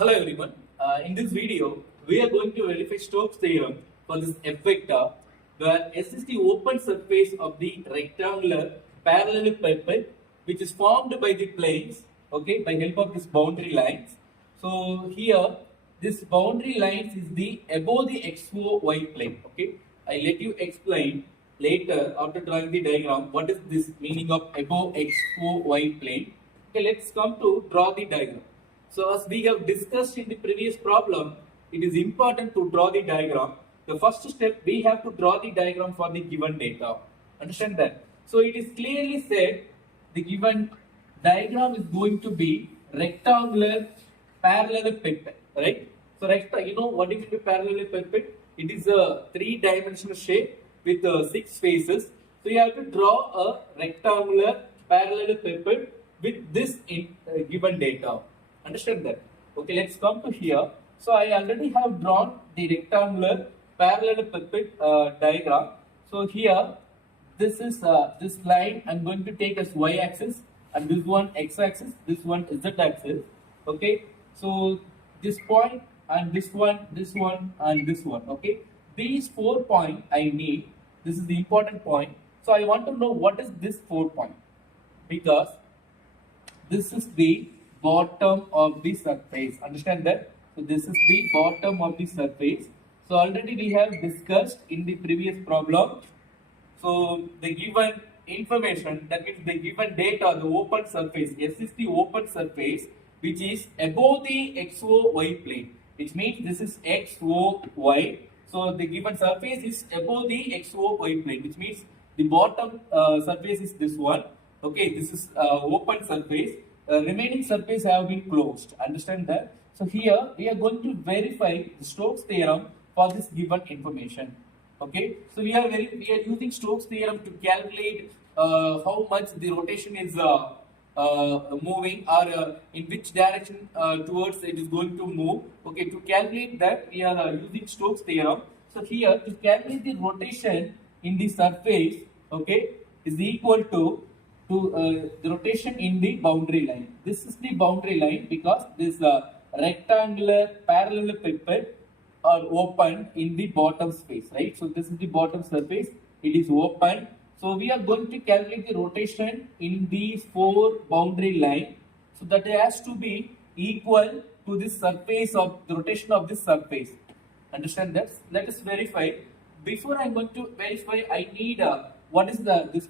Hello everyone. In this video, we are going to verify Stokes theorem for this F vector, where S is the open surface of the rectangular parallelepiped, which is formed by the planes, okay, by help of these boundary lines. So here, this boundary lines is the above the XOY plane. Okay, I let you explain later after drawing the diagram what is this meaning of above XOY plane. Okay, let's come to draw the diagram. So as we have discussed in the previous problem, it is important to draw the diagram. The first step, we have to draw the diagram for the given data. Understand that? So it is clearly said the given diagram is going to be rectangular parallelepiped, right? So you know what is the parallelepiped? It is a three-dimensional shape with 6 faces. So you have to draw a rectangular parallelepiped with this given data. Understand that? Okay, let's come to here. So I already have drawn the rectangular parallelepiped diagram. So here, this is this line I'm going to take as y-axis, and this one x-axis, this one z-axis. Okay, so this point and this one and this one. Okay, these 4 points I need. This is the important point. So I want to know what is this 4 point, because this is the bottom of the surface. Understand that? So this is the bottom of the surface. So already we have discussed in the previous problem. So the given information, that means the given data, the open surface, S is the open surface which is above the XOY plane, which means this is XOY. So the given surface is above the XOY plane, which means the bottom surface is this one. Okay, this is open surface. Remaining surface have been closed. Understand that? So here we are going to verify the Stokes theorem for this given information. Okay, so we are using Stokes theorem to calculate how much the rotation is moving, or in which direction towards it is going to move. Okay, to calculate that we are using Stokes theorem. So here to calculate the rotation in the surface, okay, is equal to the rotation in the boundary line. This is the boundary line because this rectangular parallelepiped are open in the bottom space, right? So this is the bottom surface, it is open. So we are going to calculate the rotation in these 4 boundary line. So that has to be equal to the surface of the rotation of this surface. Understand that? Let us verify. Before I am going to verify, I need what is this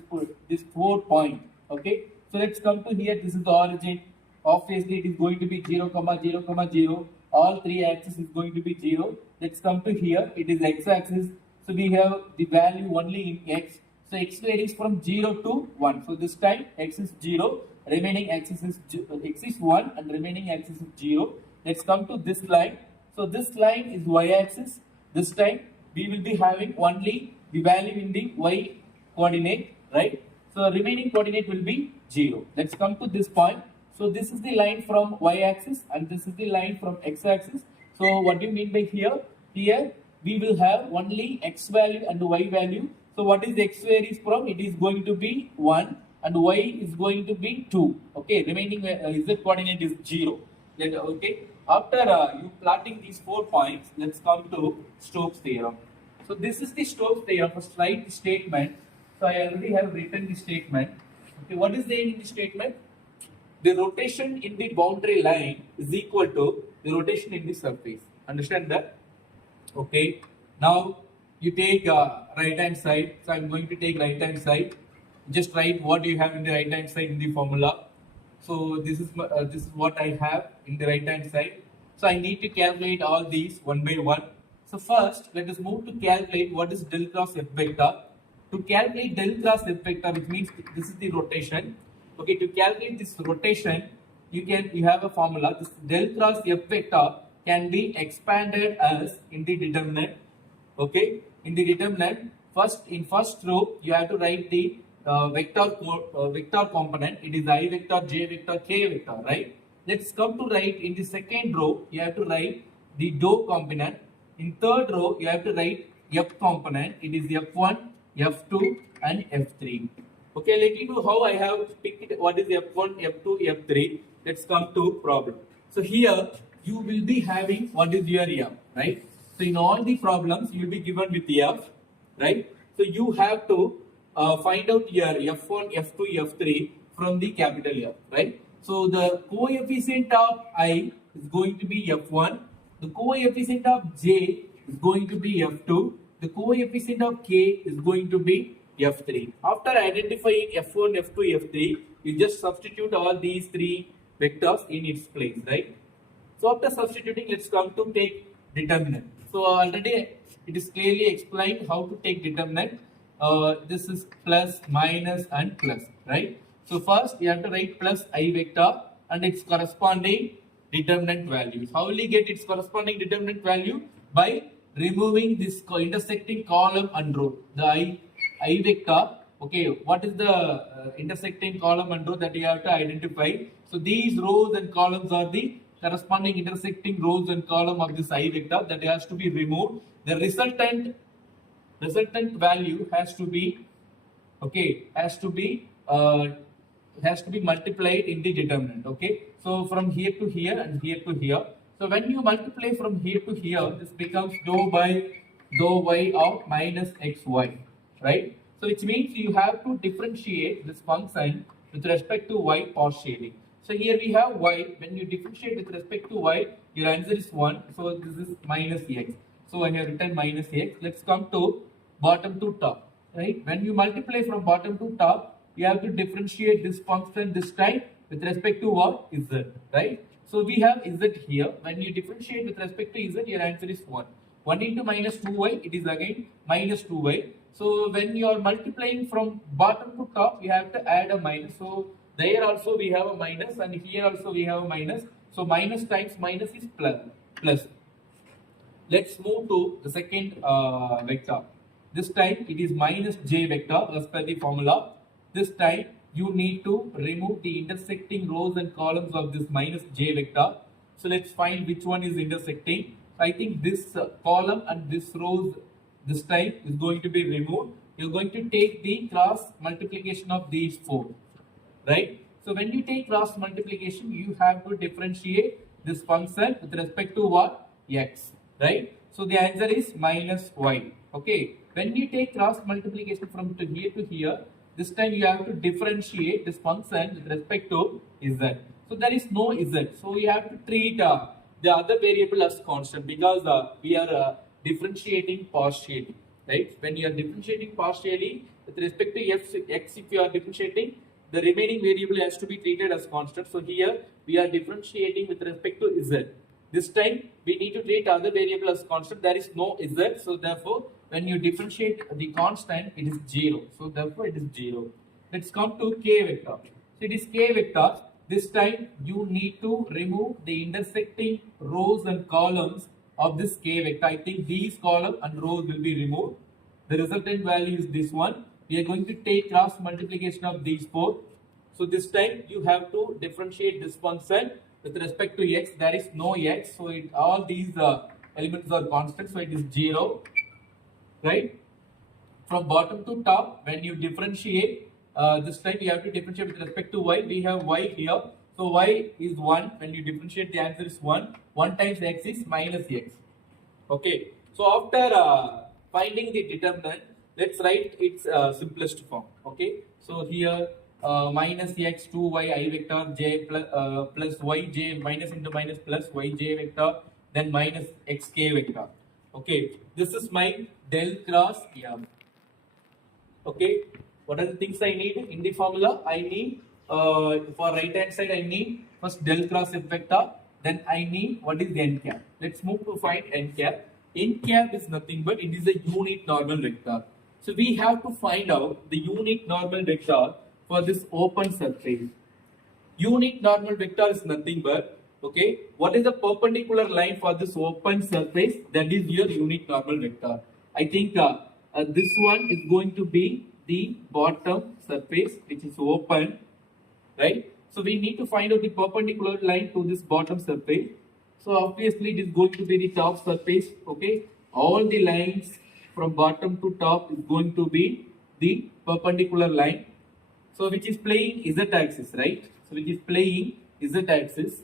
4 point. Okay, so let's come to here. This is the origin. Obviously, it is going to be 0, 0, 0. All 3 axes is going to be 0. Let's come to here. It is x-axis. So we have the value only in x. So x varies from 0 to 1. So this time x is 0, remaining axis is x is 1, and remaining axis is 0. Let's come to this line. So this line is y-axis. This time we will be having only the value in the y coordinate, right? So remaining coordinate will be 0. Let's come to this point. So this is the line from y-axis and this is the line from x-axis. So what do you mean by here? Here we will have only x value and y value. So what is x varies from? It is going to be 1 and y is going to be 2. Okay, remaining z coordinate is 0. Okay, after you plotting these 4 points, let's come to Stokes theorem. So this is the Stokes theorem for slide statement. So I already have written the statement. Okay, what is there in the statement? The rotation in the boundary line is equal to the rotation in the surface. Understand that? Okay. Now you take right hand side. So I am going to take right hand side. Just write what you have in the right hand side in the formula. So this is what I have in the right hand side. So I need to calculate all these one by one. So first, let us move to calculate what is del cross F vector. To calculate del cross F vector, which means this is the rotation. Okay, to calculate this rotation, you have a formula. This del cross F vector can be expanded as in the determinant. Okay, in the determinant, in first row you have to write the vector component. It is I vector, j vector, k vector, right? Let's come to write in the second row. You have to write the dou component. In third row, you have to write f component. It is f1, f2 and f3. Okay, let me know how I have picked what is f1, f2, f3. Let's come to problem. So here you will be having what is your f, right? So in all the problems you will be given with f, right? So you have to find out your f1, f2, f3 from the capital F, right? So the coefficient of I is going to be f1, the coefficient of j is going to be f2, the coefficient of k is going to be f3. After identifying f1, f2, f3, you just substitute all these three vectors in its place, right? So after substituting, let's come to take determinant. So already it is clearly explained how to take determinant. This is plus, minus and plus, right? So first you have to write plus I vector and its corresponding determinant value. How will you get its corresponding determinant value? By removing this intersecting column and row. The I vector, okay, what is the intersecting column and row that you have to identify? So these rows and columns are the corresponding intersecting rows and column of this I vector that has to be removed. The resultant value has to be, okay, has to be multiplied in the determinant, okay? So from here to here and here to here. So when you multiply from here to here, this becomes dou y of minus xy, right? So which means you have to differentiate this function with respect to y partially. So here we have y. When you differentiate with respect to y, your answer is 1. So this is minus x. So I have written minus x. Let's come to bottom to top, right? When you multiply from bottom to top, you have to differentiate this function this time with respect to what? Z, right? So we have z here. When you differentiate with respect to z, your answer is 1. 1 into minus 2y, it is again minus 2y. So when you are multiplying from bottom to top, you have to add a minus. So there also we have a minus and here also we have a minus. So minus times minus is plus. Let's move to the second vector. This time it is minus j vector as per the formula. This time you need to remove the intersecting rows and columns of this minus j vector. So let's find which one is intersecting. I think this column and this rows this time is going to be removed. You're going to take the cross multiplication of these four, right? So when you take cross multiplication, you have to differentiate this function with respect to what? X, right? So the answer is minus y, okay? When you take cross multiplication from here to here, this time you have to differentiate this function with respect to z. So there is no z. So you have to treat the other variable as constant because we are differentiating partially, right? When you are differentiating partially with respect to x, if you are differentiating, the remaining variable has to be treated as constant. So here we are differentiating with respect to z. This time we need to treat other variable as constant. There is no z. So therefore, when you differentiate the constant, it is 0. So therefore, it is 0. Let's come to k vector. So it is k vector. This time you need to remove the intersecting rows and columns of this k vector. I think these column and rows will be removed. The resultant value is this one. We are going to take cross multiplication of these four. So this time you have to differentiate this function with respect to x. There is no x. So all these elements are constant. So it is 0. Right? From bottom to top, when you differentiate, this time you have to differentiate with respect to y. We have y here. So y is 1. When you differentiate, the answer is 1. 1 times x is minus x. Okay. So after finding the determinant, let's write its simplest form. Okay. So here minus x 2y I vector j plus yj minus into minus plus yj vector, then minus xk vector. Okay, this is my del cross m. Okay, what are the things I need in the formula? I need for right hand side I need first del cross f vector, then I need what is n cap. Let's move to find n cap. N cap is nothing but it is a unit normal vector. So we have to find out the unit normal vector for this open surface. Unit normal vector is nothing but, okay, what is the perpendicular line for this open surface? That is your unit normal vector. I think this one is going to be the bottom surface which is open, right? So we need to find out the perpendicular line to this bottom surface. So obviously it is going to be the top surface, okay? All the lines from bottom to top is going to be the perpendicular line. So which is playing z axis, right? So which is playing z axis.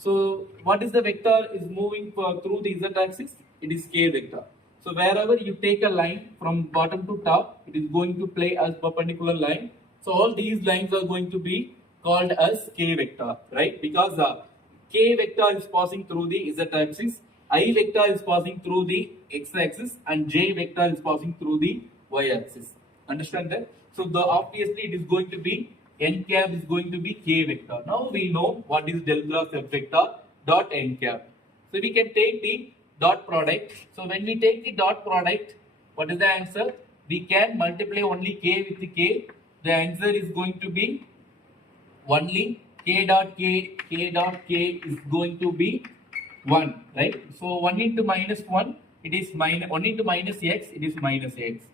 So what is the vector is moving through the z-axis? It is k vector. So wherever you take a line from bottom to top, it is going to play as perpendicular line. So all these lines are going to be called as k vector, right? Because k vector is passing through the z-axis, I vector is passing through the x-axis, and j vector is passing through the y-axis. Understand that? So the obviously it is going to be n cap is going to be k vector. Now we know what is del cross f vector dot n cap. So we can take the dot product. So when we take the dot product, what is the answer? We can multiply only k with the k. The answer is going to be only k dot k is going to be 1, right? So 1 into minus 1, it is minus 1 into minus x, it is minus x.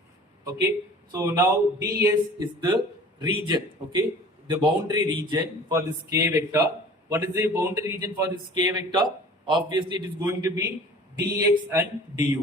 Okay, so now ds is the region, okay, the boundary region for this k vector. What is the boundary region for this k vector? Obviously it is going to be dx and dy.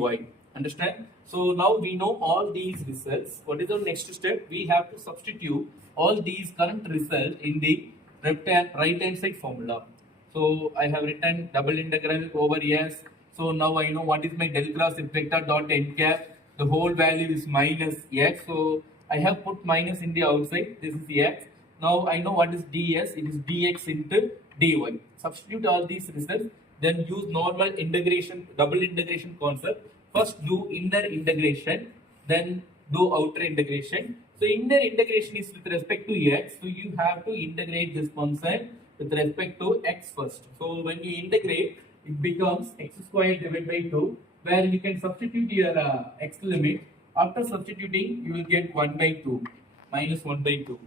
Understand? So now we know all these results. What is the next step? We have to substitute all these current results in the right hand side formula. So I have written double integral over s. So now I know what is my del cross f vector dot n cap. The whole value is minus x. So I have put minus in the outside. This is x. Now I know what is ds. It is dx into dy. Substitute all these results. Then use normal integration, double integration concept. First do inner integration, then do outer integration. So inner integration is with respect to x. So you have to integrate this constant with respect to x first. So when you integrate, it becomes x squared divided by 2, where you can substitute your x limit. After substituting, you will get 1 by 2, minus 1 by 2.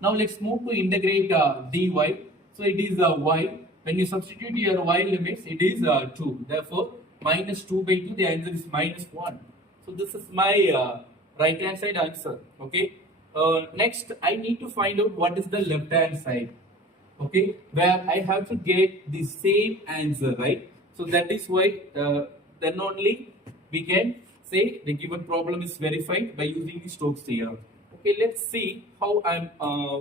Now let's move to integrate dy. So it is y. When you substitute your y limits, it is 2. Therefore, minus 2 by 2, the answer is minus 1. So this is my right hand side answer. Okay. Next, I need to find out what is the left hand side. Okay, where I have to get the same answer, right? So that is why then only we can say the given problem is verified by using the Stokes theorem. Okay, let's see how I'm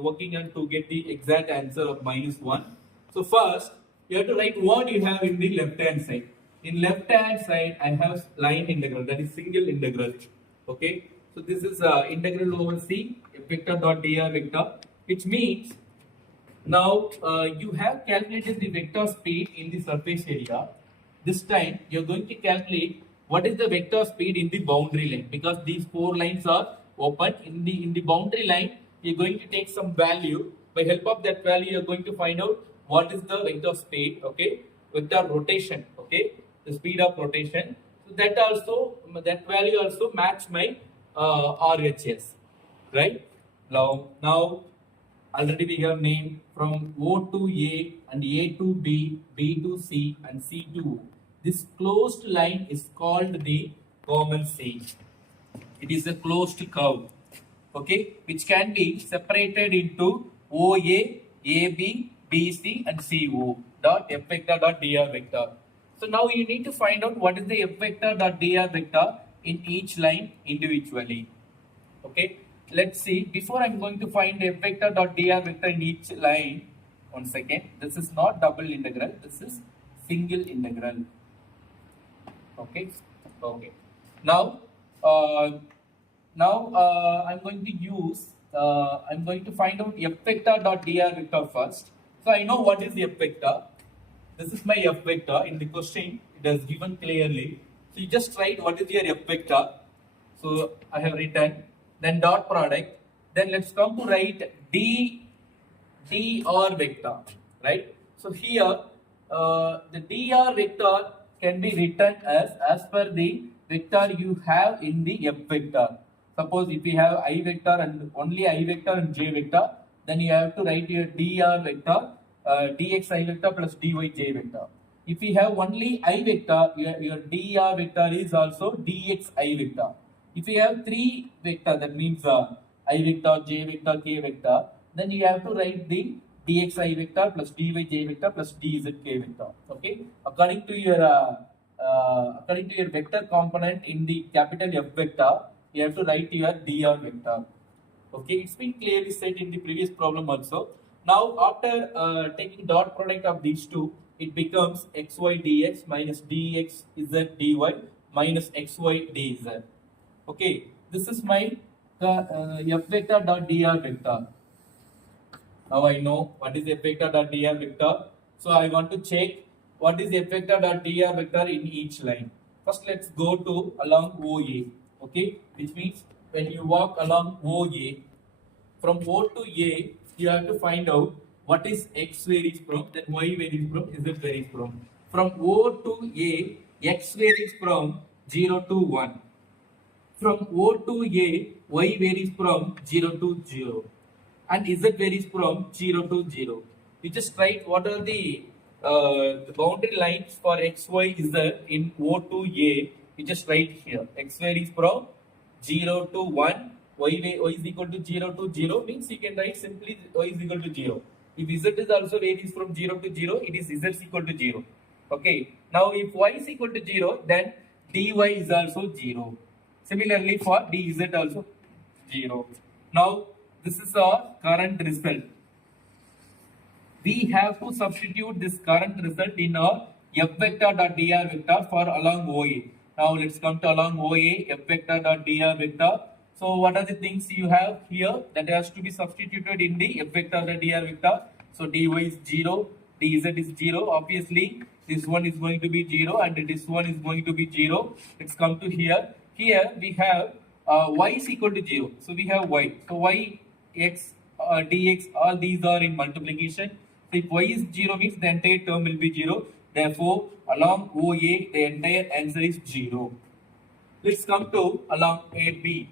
working on to get the exact answer of minus 1. So first, you have to write what you have in the left hand side. In left hand side, I have line integral, that is single integral. Okay, so this is integral over c f vector dot dr vector, which means now you have calculated the vector speed in the surface area. This time you are going to calculate what is the vector speed in the boundary line, because these four lines are open. In the boundary line, you are going to take some value. By help of that value, you are going to find out what is the vector speed. Okay, vector rotation. Okay, the speed of rotation. So that value also match my RHS, right? Now already we have named from O to A and A to B, B to C and C to O. This closed line is called the common C. It is a closed curve, okay, which can be separated into OA, AB, BC and CO dot F vector dot dr vector. So now you need to find out what is the F vector dot dr vector in each line individually. Okay. Let's see, before I'm going to find f vector dot dr vector in each line, 1 second, this is not double integral, this is single integral. Okay, okay. Now, I'm going to use, I'm going to find out f vector dot dr vector first. So I know what is f vector. This is my f vector. In the question, it is given clearly. So you just write what is your f vector. So I have written. Then dot product, then let's come to write dr vector, right? So here the dr vector can be written as per the vector you have in the f vector. Suppose if you have I vector and only I vector and j vector, then you have to write your dr vector dx I vector plus dy j vector. If you have only I vector, your dr vector is also dx I vector. If you have three vector, that means I vector, j vector, k vector, then you have to write the dx I vector plus dy j vector plus dz k vector. Okay, according to your vector component in the capital F vector, you have to write your dr vector. Okay, it's been clearly said in the previous problem also. Now, after taking dot product of these two, it becomes xy dx minus dx z dy minus xy dz. Okay, this is my f vector dot dr vector. Now I know what is f vector dot dr vector. So I want to check what is f vector dot dr vector in each line. First, let's go to along OA. Okay, which means when you walk along OA, from O to A, you have to find out what is x varies from, then y varies from, z varies from. From O to A, x varies from 0 to 1. From O to A, y varies from 0 to 0. And z varies from 0 to 0. You just write what are the boundary lines for x, y, z in O to A. You just write here. X varies from 0 to 1. Y is equal to 0 to 0 means you can write simply y is equal to 0. If z is also varies from 0 to 0, it is z is equal to 0. Okay. Now if y is equal to 0, then dy is also 0. Similarly for dz also 0. Now this is our current result. We have to substitute this current result in our f vector dot dr vector for along OA. Now let's come to along OA, f vector dot dr vector. So what are the things you have here that has to be substituted in the f vector dot dr vector? So dy is 0, dz is 0. Obviously, this one is going to be 0 and this one is going to be 0. Let's come to here. Here we have y is equal to 0. So we have y. So y, x, dx, all these are in multiplication. So if y is 0 means the entire term will be 0. Therefore, along OA, the entire answer is 0. Let's come to along AB.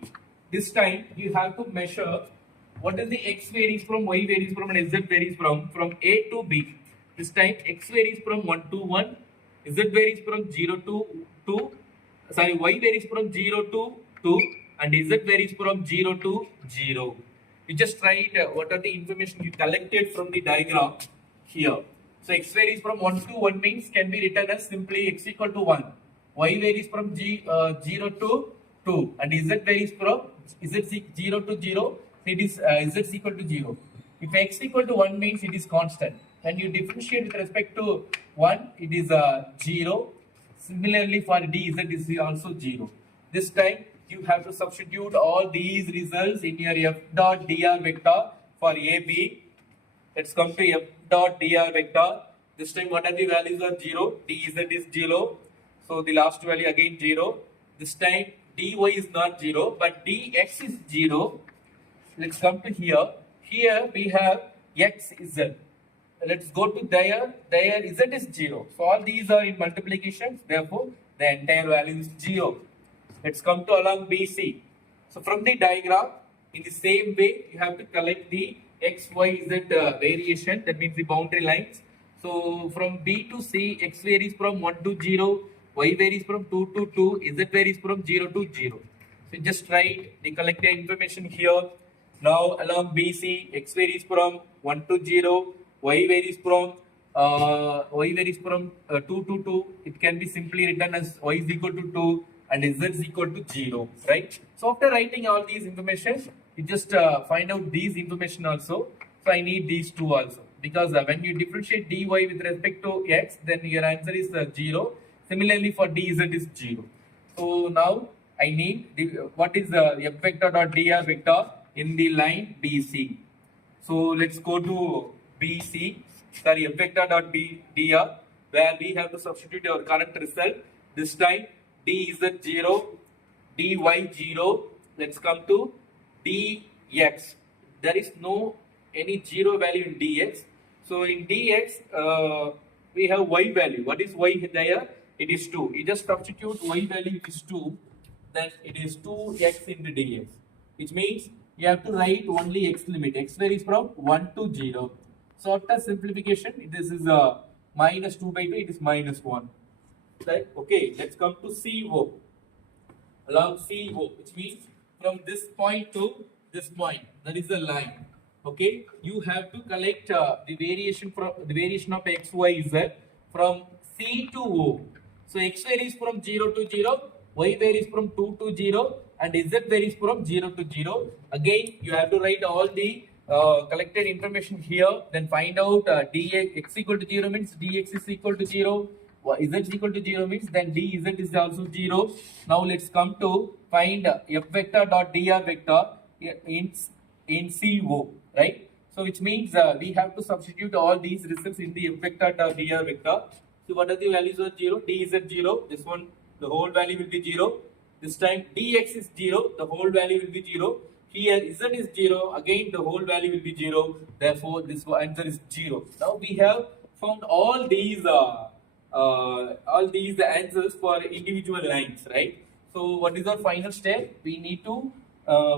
This time you have to measure what is the x varies from, y varies from, and z varies from A to B. This time x varies from 1 to 1, z varies from 0 to 2, sorry, y varies from 0 to 2, and z varies from 0 to 0. You just write what are the information you collected from the diagram here. So x varies from 1 to 1 means can be written as simply x equal to 1. Y varies from 0 to 2 and z varies from z 0 to 0, it is z equal to 0. If x equal to 1 means it is constant. When you differentiate with respect to 1, it is 0. Similarly for dz is also 0. This time you have to substitute all these results in your f dot dr vector for AB. Let's come to f dot dr vector. This time what are the values are 0, dz is 0. So the last value again 0. This time dy is not 0 but dx is 0. Let's come to here. Here we have x z. Let's go to there z is 0. So all these are in multiplications. Therefore the entire value is 0. Let's come to along BC. So from the diagram, in the same way, you have to collect the x, y, z variation. That means the boundary lines. So from B to C, x varies from 1 to 0, y varies from 2 to 2, z varies from 0 to 0. So just write the collected information here. Now along BC, x varies from 1 to 0, y varies from 2 to 2. It can be simply written as y is equal to 2 and z is equal to 0, right? So after writing all these information, you just find out these information also. So I need these two also because when you differentiate dy with respect to x, then your answer is 0. Similarly for dz is 0. So now I need what is the f vector dot dr vector in the line BC. So let's go to BC, sorry, f vector dot dr, where we have to substitute our current result. This time dz 0, dy 0. Let's come to dx. There is no any 0 value in dx. So in dx, we have y value. What is y there? It is 2. You just substitute y value is 2, then it is 2x into dx. Which means you have to write only x limit. X varies from 1 to 0. So after simplification, this is minus 2 by 2, it is minus 1. Right? Okay, let's come to CO. Along CO, which means from this point to this point, that is the line. Okay, you have to collect the variation of x, y, z from C to O. So x varies from 0 to 0, y varies from 2 to 0, and z varies from 0 to 0. Again, you have to write all the collected information here, then find out dx x equal to 0 means dx is equal to 0, z is equal to 0 means then dz is also 0. Now let's come to find f vector dot dr vector in CO, right? So which means we have to substitute all these results in the f vector dot dr vector. So what are the values of 0? dz 0, this one the whole value will be 0. This time dx is 0, the whole value will be 0. Here z is 0, again the whole value will be 0. Therefore, this answer is 0. Now we have found all these answers for individual lines, right? So what is our final step? We need to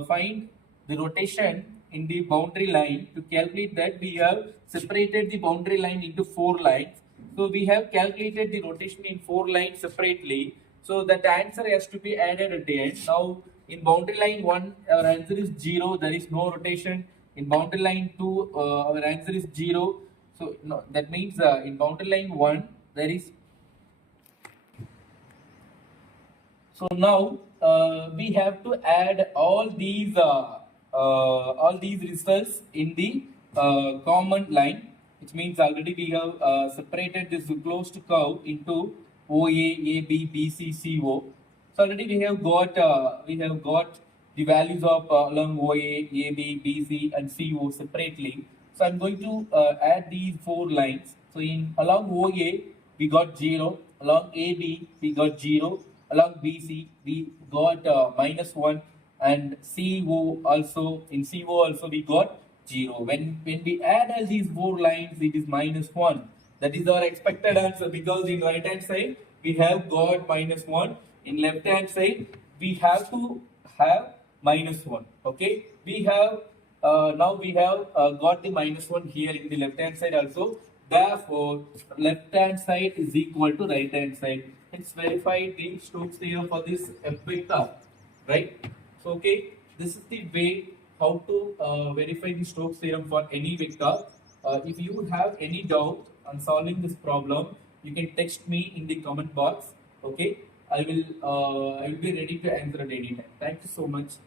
find the rotation in the boundary line. To calculate that, we have separated the boundary line into 4 lines. So we have calculated the rotation in 4 lines separately. So that answer has to be added at the end. Now in boundary line 1, our answer is 0. There is no rotation. In boundary line 2, our answer is 0. So no, that means in boundary line 1, there is. So now we have to add all these results in the common line, which means already we have separated this closed curve into OA, AB, BC, CO. So already we have got the values of along OA, AB, BC, and CO separately. So I'm going to add these 4 lines. So in along OA we got 0, along AB we got 0, along BC we got -1, and CO also we got 0. When we add all these 4 lines, it is -1. That is our expected answer, because in right hand side we have got -1. In left hand side we have to have -1. Okay, we have now we have got the -1 here in the left hand side also. Therefore, left hand side is equal to right hand side. Let's verify the Stokes theorem for this f vector, right? So okay, this is the way how to verify the Stokes theorem for any vector. If you have any doubt on solving this problem, you can text me in the comment box. Okay, I will be ready to answer at any time. Thank you so much.